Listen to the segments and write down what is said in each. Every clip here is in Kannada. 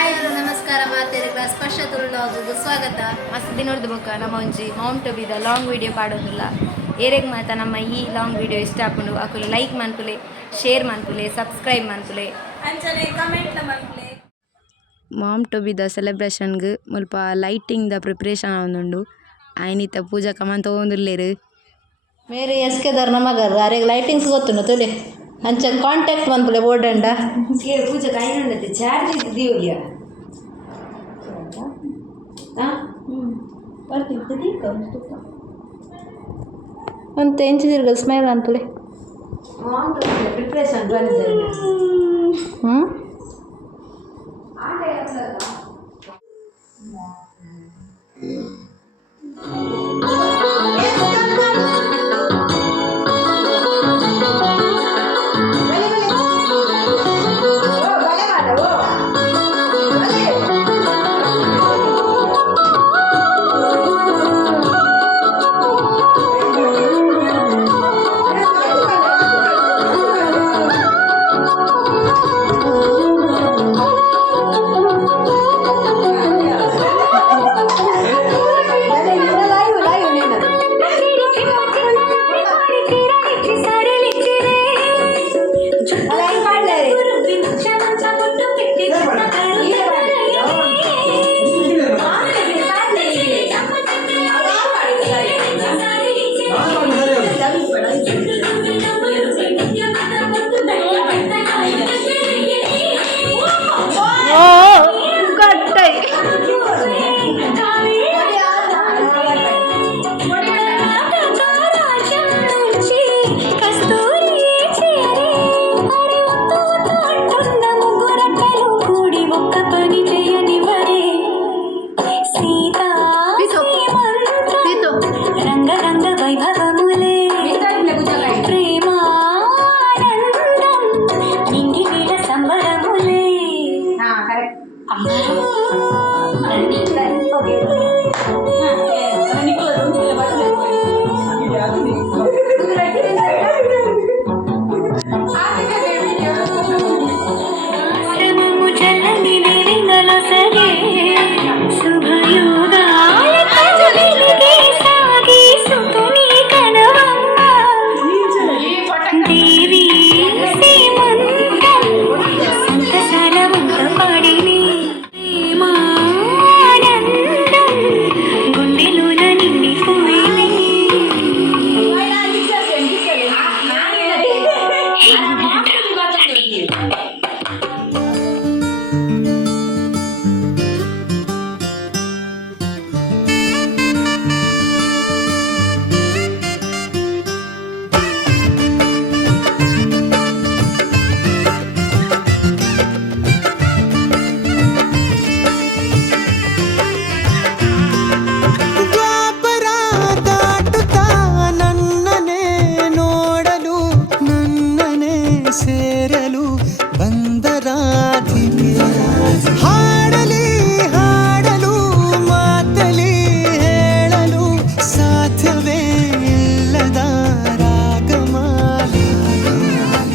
ಹಾಯ್ ಹಲೋ ನಮಸ್ಕಾರ ಮಾತೇರೆ ಕ್ಲಾಸ್ ಸ್ಪರ್ಶ ತುಳುವಾಗುಗೂ ಸ್ವಾಗತ. ಮಸ್ತ್ ದಿನದ ಬೊಕ್ಕ ನಮ್ಮ ಒಂಜಿ ಮೌಂಟ್ ಬಿದ ಲಾಂಗ್ ವಿಡಿಯೋ ಪಾಡೋದಿಲ್ಲ. ಏರೆಗ್ ಮಾತ ನಮ್ಮ ಈ ಲಾಂಗ್ ವಿಡಿಯೋ ಇಷ್ಟ ಆಪುಂಡು ಅಕುಲು ಲೈಕ್ ಮನ್ಪುಲೆ, ಶೇರ್ ಮನ್ಪುಲೆ, ಸಬ್ಸ್ಕ್ರೈಬ್ ಮನ್ಪುಲೆ, ಅಂಚನೆ ಕಮೆಂಟ್ ಮನ್ಪುಲೆ. ಮೌಂಟ್ ಬಿದ ಸೆಲೆಬ್ರೇಷನ್ಗ್ ಮುಲ್ಪ ಲೈಟಿಂಗ್ ದ ಪ್ರಿಪ್ರೇಷನ್ ಆವೊಂದುಂಡು. ಆಯ್ನಿತ ಪೂಜಾ ಕಮಂತ ಹೋಗುಂದುಲ್ಲೆರ್. ಮೇರೆ ಎಸ್ಕೆದಾರ್ ನಮಗರ್ ಅರೆಗ್ ಲೈಟಿಂಗ್ಸ್ ಗೊತ್ತುಂಡು ತೊಲೆ ಅಂಚ ಕಾಂಟ್ಯಾಕ್ಟ್ ಮನ್ಪುಲೆ ಬೋರ್ಡಂಡ ಪೂಜಾ ಕೈನುಂಡತೆ ಚಾರ್ಜ್ ಇತ್ತು ದಿಯೋಲಿಯ ಅಂತ ಎಂಚು ತಿರ್ಗಲ್ ಸ್ಮೈಲ್ ಅನ್ಪುಲೆ ಪ್ರಿಪ್ರೇಷನ್ ಸೇರಲು ಬಂದರಾಧಿಗೆ ಹಾಡಲಿ ಹಾಡಲು ಮಾತಲಿ ಹೇಳಲು ಸಾಧ್ಯವೇ ಇಲ್ಲದ ರಾಗಮಾಲಿ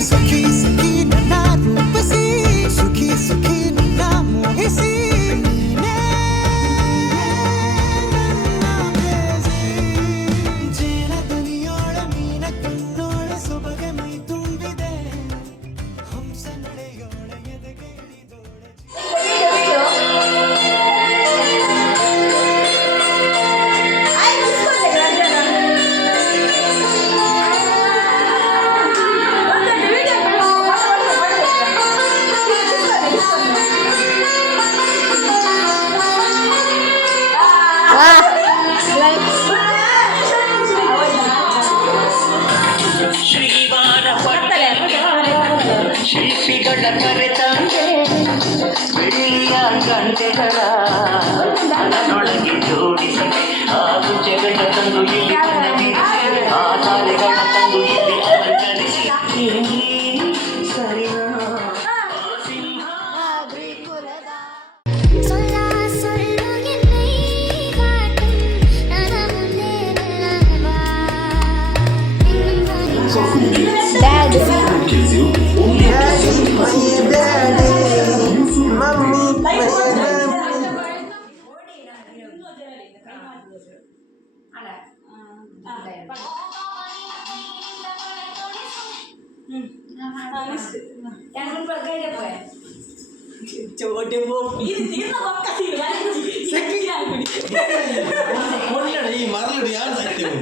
ಸುಖಿ ಸುಖಿ ನನ್ನ ರೂಪಿಸಿ ಸುಖಿ ಸುಖಿ ನನ್ನ ಮೋಹಿಸಿ ಜೇನದನಿಯೋಳ ಮೀನ ಕಣ್ಣೋಳ ಸೊಬಗೆ ಮೈ ತುಂಬಿದೆ ಶಿಲ್ಪಿಗಳ ಕರೆತಂದೆ ಬೆಳ್ಳಿಯ ಗಂಟೆಗಳ ನನ್ನೊಳಗೆ ಜೋಡಿಸಿ ಆ ಗುಜ್ಜೆಗಳ ತಂದು ಇಲ್ಲಿ ಆ ತಾರೆಗಳ ತಂದು ಇಲ್ಲಿ ಅಲಂಕರಿಸಿ ಸರಿನಾ Mommy, ಈ ಮರಳು ಯಾರು ಸಾಕ್ತೇವೆ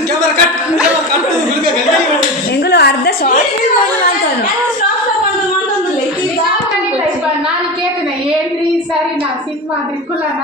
ಕ್ಯಾಮರಾ ಕಟ್ ಎಂಗುಲು ಅರ್ಧ ಶಾರ್ಟ್ ಅಂತಾನು ನಾನು ಕೇಳ್ತೇನೆ ಏನ್ರಿ ಸರಿ ನಾ ಸಿನಿಮಾ ಆದ್ರೆ ಕುಲನ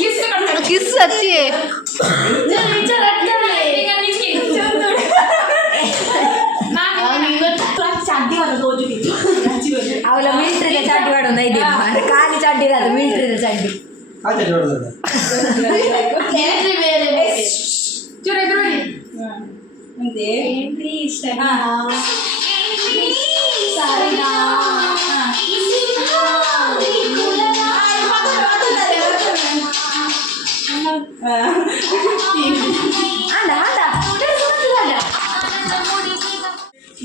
ಮುಂದೆ ಕಿಸ್ ಹಚ್ಚಿ ಅವಳ ಮಿಲ್ಟ್ರಿಗೆ ಚಡ್ಡಿ ಮಾಡೋದು ಐದು ಖಾಲಿ ಚಡ್ಡಿ ಇರೋದು ಮಿಲ್ಟ್ರಿದ ಚಡ್ಡಿ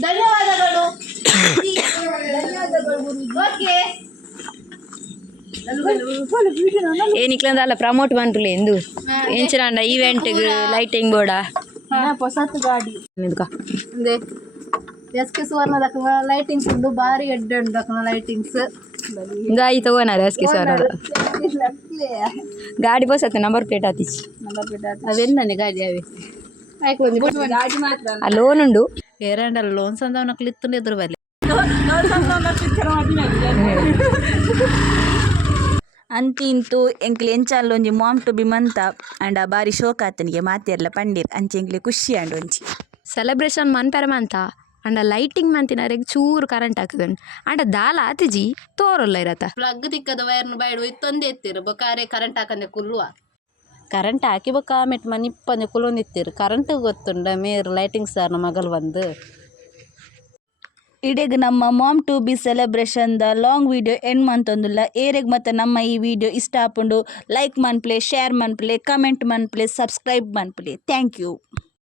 ಧನ್ಯವಾದಗಳು ಓಕೆ ಏನಿಕ್ಲಂದ ಅಲ್ಲ ಪ್ರಮೋಟ್ ಮಾಡ್ರಲಿ ಎಂದು ಎಂಚಿನ ಈವೆಂಟ್ ಲೈಟಿಂಗ್ ಬೋರ್ಡ ಹೊಸತು ಗಾಡಿ ಅಂದೆ ಎಸ್ ಕೆ ಸುವರ್ಣ ದಕ್ಕನ ಲೈಟಿಂಗ್ಸ್ ಉಂಡು ಬಾರಿ ಎಡ್ಡೆ ಉಂಡು ದಕ್ಕನ ಲೈಟಿಂಗ್ಸ್ ಗಾಡಿ ತಗೋನಾರ ಎಸ್ಕೆ ಸ್ವರ್ಣದ ಗಾಡಿ ಬಸ್ ನಂಬರ್ ಪ್ಲೇಟ್ ಆತಿಚ್ಚಿ ಅವೆನ್ನನೆ ಗಾಡಿ ಅವೆ ಗಾಡಿ ಮಾತ್ರ ಆ ಲೋನ್ ಉಂಡು ಏರಂಡಲ್ಲ ಲೋನ್ ಸಂದವನ ಕ್ಲಿತ್ತು ಎದುರು ಬರಲಿ ಅಂತಿ ಇಂತು ಎಂಕ್ಲೆ ಎಂಚಾಲ್ ಒಂಜಿ ಮಾಮ್ ಟು ಬಿ ಮಂತ ಅಂಡ ಬಾರಿ ಶೋಕ್ ಆತನಿಗೆ ಮಾತೆರ್ಲ ಪಂಡೀರ್ ಅಂಚೆ ಎಂಕ್ಲೆ ಖುಷಿ ಆಂಡ್ ಒಂಜಿ ಸೆಲೆಬ್ರೇಷನ್ ಮನ್ಪೆರ ಮಂತ ಅಂಡ ಲೈಟಿಂಗ್ ಮಂತಿನರೆಗ್ ಚೂರು ಕರೆಂಟ್ ಹಾಕದನ್ ಅಂಡ ದಾಲ ಆತಿಜಿ ತೋರಲ್ಲ ಇರತ್ತ ಪ್ಲಗ್ ತಿಕ್ಕದ ವೈರ್ನ ಬೈಡು ಇತ್ತೊಂದೇ ಎತ್ತಿರು ಬೊಕಾರೆ ಕರೆಂಟ್ ಹಾಕಂದೆ ಕುಲ್ಲುವ ಕರೆಂಟ್ ಹಾಕಿ ಬೊಕ್ಕ ಮೆಟ್ ಮನೆ ಇಪ್ಪಂದೆ ಕುಲೊಂದಿತ್ತಿರು ಕರೆಂಟ್ ಗೊತ್ತುಂಡ ಮೇರ್ ಲೈಟಿಂಗ್ ಸಾರ್ನ ಮಗಲ್ ಬಂದು ಇಡೆಗ್ ನಮ್ಮ ಮಾಮ್ ಟು ಬಿ ಸೆಲೆಬ್ರೇಷನ್ ದ ಲಾಂಗ್ ವಿಡಿಯೋ ಎಂಡ್ ಮಂತೊಂದುಲ್ಲ ಏರೆಗ್ ಮತ್ತು ನಮ್ಮ ಈ ವಿಡಿಯೋ ಇಷ್ಟ ಆಪುಂಡು ಲೈಕ್ ಮನ್ಪ್ಲೆ ಶೇರ್ ಮನ್ಪ್ಲೆ ಕಮೆಂಟ್ ಮನ್ಪ್ಲೆ ಸಬ್ಸ್ಕ್ರೈಬ್ ಮನ್ಪ್ಲೆ ಥ್ಯಾಂಕ್ ಯು.